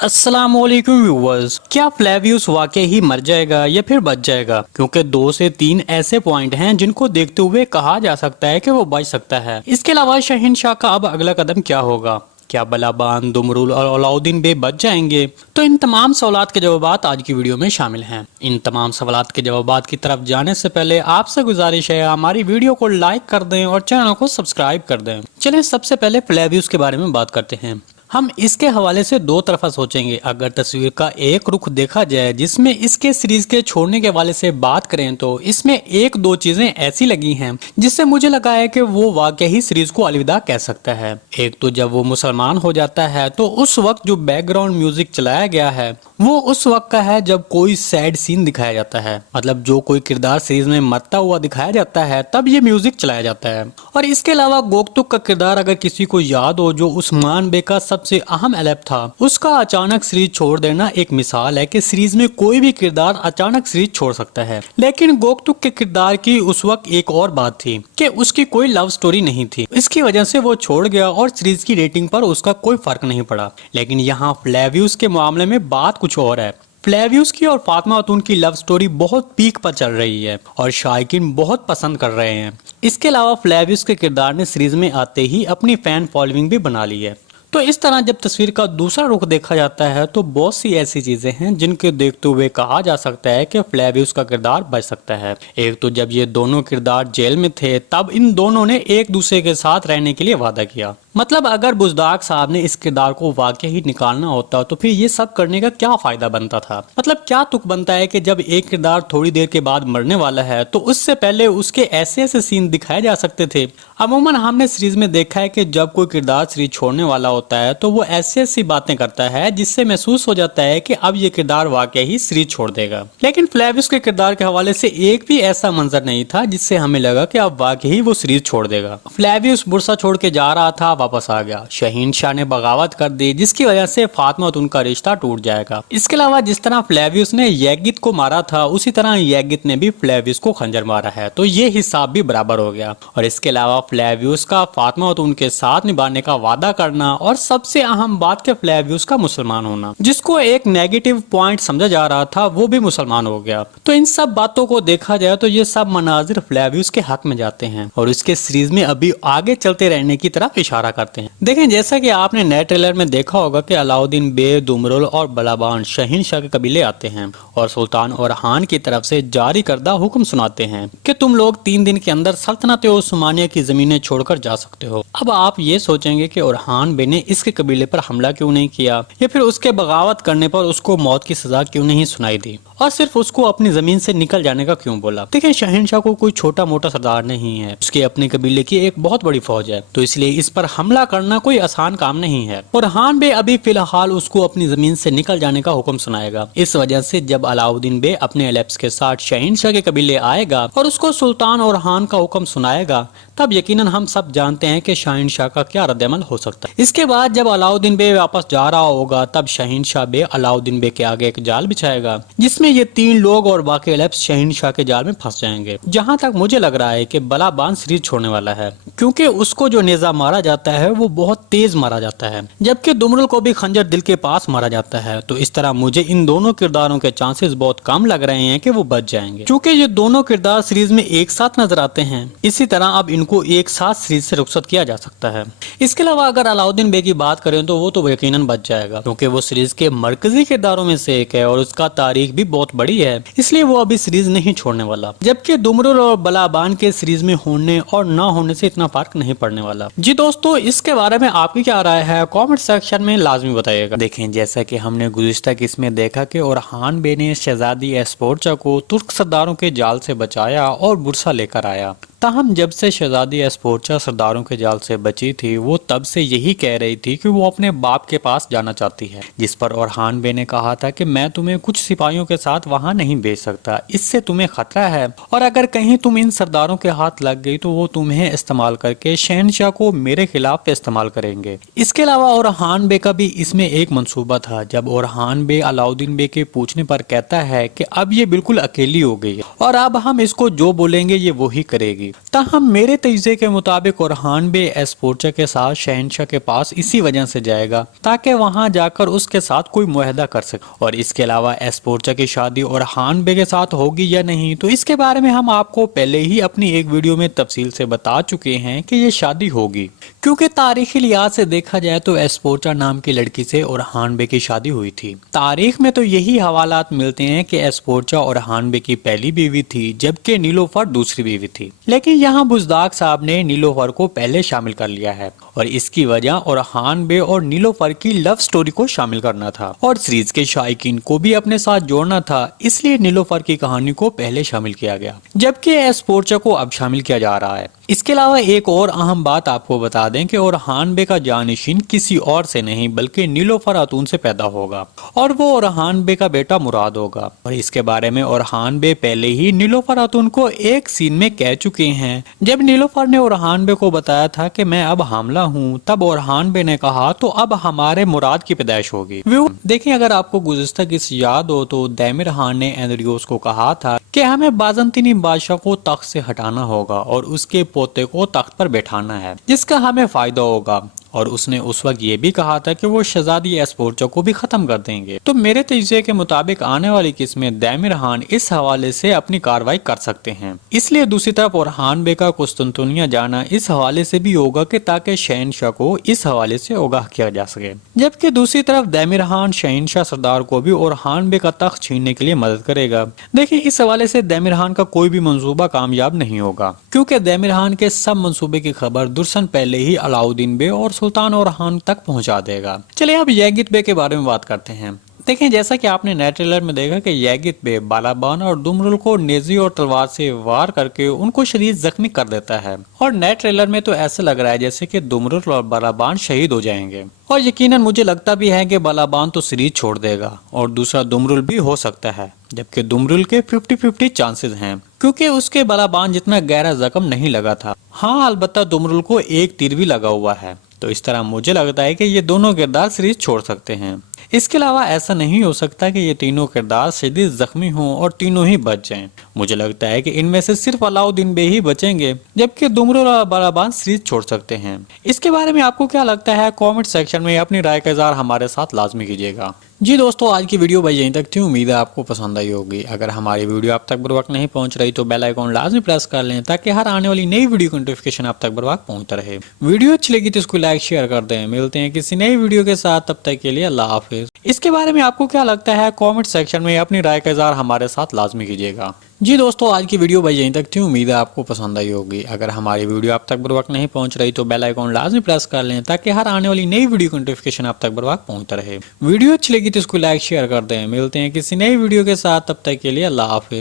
अस्सलाम वालेकुम व्यूवर्स। क्या फ्लेवियस वाकई ही मर जाएगा या फिर बच जाएगा? क्योंकि 2 से 3 ऐसे पॉइंट हैं जिनको देखते हुए कहा जा सकता है कि वो बच सकता है। इसके अलावा शहंशाह का अब अगला कदम क्या होगा? क्या बलाबान, दुमरुल और अलाउद्दीन बे बच जाएंगे? तो इन तमाम सवालात के जवाबात आज की वीडियो में शामिल हैं। इन तमाम सवालात के जवाबात की तरफ जाने से पहले आपसे गुजारिश है हमारी वीडियो को लाइक कर दें और चैनल को सब्सक्राइब कर दें। चलें सबसे पहले फ्लेवियस के बारे में बात करते हैं। हम इसके हवाले से दो तरफा सोचेंगे। अगर तस्वीर का एक रुख देखा जाए जिसमें इसके सीरीज के छोड़ने के हवाले से बात करें तो इसमें एक दो चीजें ऐसी लगी हैं जिससे मुझे लगा है कि वो वाकई ही सीरीज को अलविदा कह सकता है। एक तो जब वो मुसलमान हो जाता है तो उस वक्त जो बैकग्राउंड म्यूजिक चलाया गया है वो उस वक्त का है जब कोई सैड सीन दिखाया जाता है, मतलब जो कोई किरदार सीरीज में मरता हुआ दिखाया जाता है तब ये म्यूजिक चलाया जाता है। और इसके अलावा गोकतुक का किरदार अगर किसी को याद हो जो उस्मान बे का सबसे अहम एलेप था, उसका अचानक सीरीज छोड़ देना एक मिसाल है कि सीरीज में कोई भी किरदार अचानक सीरीज छोड़ सकता है। लेकिन गोकतुक के किरदार की उस वक्त एक और बात थी कि उसकी कोई लव स्टोरी नहीं थी, इसकी वजह से वो छोड़ गया और सीरीज की रेटिंग पर उसका कोई फर्क नहीं पड़ा। लेकिन यहाँ फ्लेवियस के मामले में बात कुछ और है। फ्लेवियस की और फातिमा खातून की लव स्टोरी बहुत पीक पर चल रही है और शायकीन बहुत पसंद कर रहे हैं। इसके अलावा फ्लेवियस के किरदार ने सीरीज में आते ही अपनी फैन फॉलोइंग भी बना ली है। तो इस तरह जब तस्वीर का दूसरा रुख देखा जाता है तो बहुत सी ऐसी चीजें हैं जिनके देखते हुए कहा जा सकता है कि फ्लेवियस का किरदार बच सकता है। एक तो जब ये दोनों किरदार जेल में थे तब इन दोनों ने एक दूसरे के साथ रहने के लिए वादा किया। मतलब अगर बुज़दाग साहब ने इस किरदार को वाकई ही निकालना होता तो फिर ये सब करने का क्या फायदा बनता था? मतलब क्या तुक बनता है कि जब एक किरदार थोड़ी देर के बाद मरने वाला है तो उससे पहले उसके ऐसे ऐसे सीन दिखाए जा सकते थे। अमूमन हमने सीरीज में देखा है कि जब कोई किरदार सीरीज छोड़ने वाला होता है तो वो ऐसी ऐसी बातें करता है जिससे महसूस हो जाता है कि अब ये किरदार वाकई ही सीरीज छोड़ देगा। लेकिन फ्लेवियस के किरदार के हवाले से एक भी ऐसा मंजर नहीं था जिससे हमें लगा कि अब वाकई ही वो सीरीज छोड़ देगा। फ्लेवियस बुरसा छोड़ के जा रहा था, वापस आ गया। शहंशाह ने बगावत कर दी जिसकी वजह से फातिमा खातून का रिश्ता टूट जाएगा। इसके अलावा जिस तरह फ्लेवियस ने यगित को मारा था उसी तरह यगित ने भी फ्लेवियस को खंजर मारा है, तो ये हिसाब भी बराबर हो गया। और इसके अलावा फ्लेवियस का फातिमा खातून के साथ निभाने का वादा करना और सबसे अहम बात के फ्लेवियस का मुसलमान होना जिसको एक नेगेटिव पॉइंट समझा जा रहा था वो भी मुसलमान हो गया। तो इन सब बातों को देखा जाए तो ये सब मनाजिर फ्लेवियस के हक में जाते हैं और इसके सीरीज में अभी आगे चलते रहने की तरफ इशारा करते हैं। देखें जैसा कि आपने नए ट्रेलर में देखा होगा कि अलाउद्दीन बे, दुमरुल और बलाबान शहंशाह के कबीले आते हैं और सुल्तान ओरहान की तरफ से जारी करदा हुक्म सुनाते हैं कि तुम लोग 3 दिन के अंदर सल्तनत उस्मानिया की जमीनें छोड़कर जा सकते हो। अब आप ये सोचेंगे कि ओरहान बे ने इसके कबीले पर हमला क्यों नहीं किया या फिर उसके बगावत करने पर उसको मौत की सजा क्यों नहीं सुनाई दी और सिर्फ उसको अपनी जमीन से निकल जाने का क्यों बोला। देखिए शहंशाह को कोई छोटा मोटा सरदार नहीं है, उसके अपने कबीले की एक बहुत बड़ी फौज है, तो इसलिए इस पर हमला करना कोई आसान काम नहीं है। और ओरहान बे अभी फिलहाल उसको अपनी जमीन से निकल जाने का हुक्म सुनाएगा। इस वजह से जब अलाउद्दीन बे अपने एलेप्स के साथ शहंशाह के कबीले आएगा और उसको सुल्तान ओरहान का हुक्म सुनाएगा तब यकीनन हम सब जानते हैं कि शहंशाह का क्या रद्दअमल हो सकता है। इसके बाद जब अलाउद्दीन बे वापस जा रहा होगा तब शहंशाह बे अलाउद्दीन बे के आगे एक जाल बिछाएगा जिसमें ये 3 लोग और बाकी एलेप्स शहंशाह के जाल में फंस जाएंगे। जहां तक मुझे लग रहा है कि बलाबान सीरीज छोड़ने वाला है क्योंकि उसको जो नेजा मारा जाता है वो बहुत तेज मारा जाता है, जबकि दुमरुल को भी खंजर दिल के पास मारा जाता है। तो इस तरह मुझे इन दोनों किरदारों के चांसेस बहुत कम लग रहे हैं कि वो बच जाएंगे। चूंकि ये दोनों किरदार सीरीज में एक साथ नजर आते हैं इसी तरह अब इनको एक साथ सीरीज से रुखसत किया जा सकता है। इसके अलावा अगर अलाउद्दीन बे की बात करें तो वो तो यकीनन बच जाएगा क्योंकि वो सीरीज के मरकजी किरदारों में से एक है और उसका तारीख भी बहुत बड़ी है, इसलिए वो अभी सीरीज नहीं छोड़ने वाला। जबकि दुमरुल और बलाबान के सीरीज में होने और ना होने से इतना फर्क नहीं पड़ने वाला। जी दोस्तों, इसके बारे में आपकी क्या राय है कमेंट सेक्शन में लाजमी बताइएगा। देखें जैसा कि हमने गुज़िश्ता किस्त में देखा कि ओरहान बे ने शहजादी एस्पोर्चा को तुर्क सरदारों के जाल से बचाया और बुरसा लेकर आया। ताहम जब से शहजादी एस्पोर्चा सरदारों के जाल से बची थी वो तब से यही कह रही थी कि वो अपने बाप के पास जाना चाहती है, जिस पर ओरहान बे ने कहा था कि मैं तुम्हें कुछ सिपाहियों के साथ वहां नहीं भेज सकता, इससे तुम्हें खतरा है और अगर कहीं तुम इन सरदारों के हाथ लग गई तो वो तुम्हें इस्तेमाल करके शहंशाह को मेरे खिलाफ इस्तेमाल करेंगे। इसके अलावा ओरहान बे का भी इसमें एक मंसूबा था। जब ओरहान बे अलाउद्दीन बे के पूछने पर कहता है कि अब ये बिल्कुल अकेली हो गई है और अब हम इसको जो बोलेंगे ये वो ही करेगी, थी। ताहम मेरे तजज़े के मुताबिक ओरहान बे एस्पोर्चा के साथ शहनशाह के पास इसी वजह से जाएगा ताकि वहां जाकर उसके साथ कोई मुआहदा कर सके। और इसके अलावा एस्पोर्चा की शादी ओरहान बे के साथ होगी या नहीं, तो इसके बारे में हम आपको पहले ही अपनी एक वीडियो में तफसील से बता चुके हैं कि ये शादी होगी, क्योंकि तारीखी लिहाज से देखा जाए तो एस्पोर्चा नाम की लड़की से ओरहान बे की शादी हुई थी। तारीख में तो यही हवालात मिलते हैं कि एस्पोर्चा ओरहान बे की पहली बीवी थी, जबकि नीलोफर दूसरी बीवी थी। लेकिन यहाँ बुज़दाग साहब ने नीलोफर को पहले शामिल कर लिया है और इसकी वजह ओरहान बे और नीलोफर की लव स्टोरी को शामिल करना था और सीरीज के शायकीन को भी अपने साथ जोड़ना था, इसलिए नीलोफर की कहानी को पहले शामिल किया गया, जबकि एस्पोर्चा को अब शामिल किया जा रहा है। इसके अलावा एक और अहम बात आपको बता दें कि ओरहान बे का जानशीन किसी और से नहीं बल्कि नीलोफर खातून से पैदा होगा और वो ओरहान बे का बेटा मुराद होगा। और इसके बारे में ओरहान बे पहले ही नीलोफर खातून को एक सीन में कह चुके हैं। जब नीलोफर ने ओरहान बे को बताया था कि मैं अब हामला हूँ, तब ओरहान बे ने कहा तो अब हमारे मुराद की पैदाइश होगी। देखिए, अगर आपको गुज़िश्ता किसी याद हो तो दैमिर खान ने एंड्रियोस को कहा था कि हमें बाज़ंतीनी बादशाह को तख्त से हटाना होगा और उसके पोते को तख्त पर बैठाना है, जिसका हमें फायदा होगा। और उसने उस वक्त ये भी कहा था कि वो शहजादी एस्पोर्चा को भी खत्म कर देंगे। तो मेरे तजज़े के मुताबिक आने वाली किस्में दैमिर खान इस हवाले से अपनी कार्रवाई कर सकते हैं। इसलिए दूसरी तरफ ओरहान बे का कुस्तुनतुनिया जाना इस हवाले से भी होगा कि ताकि शहनशाह को इस हवाले से आगाह किया जा सके, जबकि दूसरी तरफ दैमिर खान शहनशाह सरदार को भी ओरहान बे का तख्त छीनने के लिए मदद करेगा। देखिए, इस हवाले से दैमिर खान का कोई भी मंसूबा कामयाब नहीं होगा, क्योंकि दैमिर खान के सब मंसूबे की खबर दुर्सन पहले ही अलाउद्दीन बे और सुल्तान ओरहान तक पहुंचा देगा। चलिए अब यगित बे के बारे में बात करते हैं। देखें, जैसा कि आपने नए ट्रेलर में देखा कि यगित बे बालाबान और दुमरुल को नेजी और तलवार से वार करके उनको शदीद जख्मी कर देता है और नए ट्रेलर में तो ऐसा लग रहा है जैसे कि दुमरुल और बालाबान शहीद हो जाएंगे। और यकीनन मुझे लगता भी है कि बालाबान तो सीरीज छोड़ देगा और दूसरा दुमरुल भी हो सकता है, जबकि दुमरुल के 50-50 चांसेस हैं, क्योंकि उसके बालाबान जितना गहरा जख्म नहीं लगा था। हाँ, अलबत्ता दुमरुल को एक तीर भी लगा हुआ है, तो इस तरह मुझे लगता है कि ये दोनों किरदार सीरीज छोड़ सकते हैं। इसके अलावा ऐसा नहीं हो सकता कि ये तीनों किरदार शदीद जख्मी हों और तीनों ही बच जाएं। मुझे लगता है कि इनमें से सिर्फ अलाउद्दीन बे ही बचेंगे, जबकि दुमरुल और बालाबान सीरीज छोड़ सकते हैं। इसके बारे में आपको क्या लगता है? कमेंट सेक्शन में अपनी राय का इज़हार हमारे साथ लाजमी कीजिएगा। जी दोस्तों, आज की वीडियो भाई यहीं तक थी। उम्मीद है आपको पसंद आई होगी। अगर हमारी वीडियो आप तक बर वक्त नहीं पहुंच रही तो बेल आइकॉन लाजमी प्रेस कर लें ताकि हर आने वाली नई वीडियो की नोटिफिकेशन आप तक बर वक्त पहुंचता रहे। वीडियो अच्छी लगी तो इसको लाइक शेयर कर दें। मिलते हैं किसी नई वीडियो के साथ, तब तक के लिए अल्लाह हाफिज। इसके बारे में आपको क्या लगता है? कॉमेंट सेक्शन में अपनी राय का इज़हार हमारे साथ लाजमी कीजिएगा। जी दोस्तों, आज की वीडियो भाई यहीं तक थी। उम्मीद है आपको पसंद आई होगी। अगर हमारी वीडियो आप तक बर वक्त नहीं पहुंच रही तो बेल आइकॉन लाजमी प्रेस कर लें ताकि हर आने वाली नई वीडियो की नोटिफिकेशन आप तक बर वक्त पहुंचता रहे। वीडियो अच्छी लगी तो इसको लाइक शेयर कर दें। मिलते हैं किसी नई वीडियो के साथ, तब तक के लिए अल्लाह हाफिज।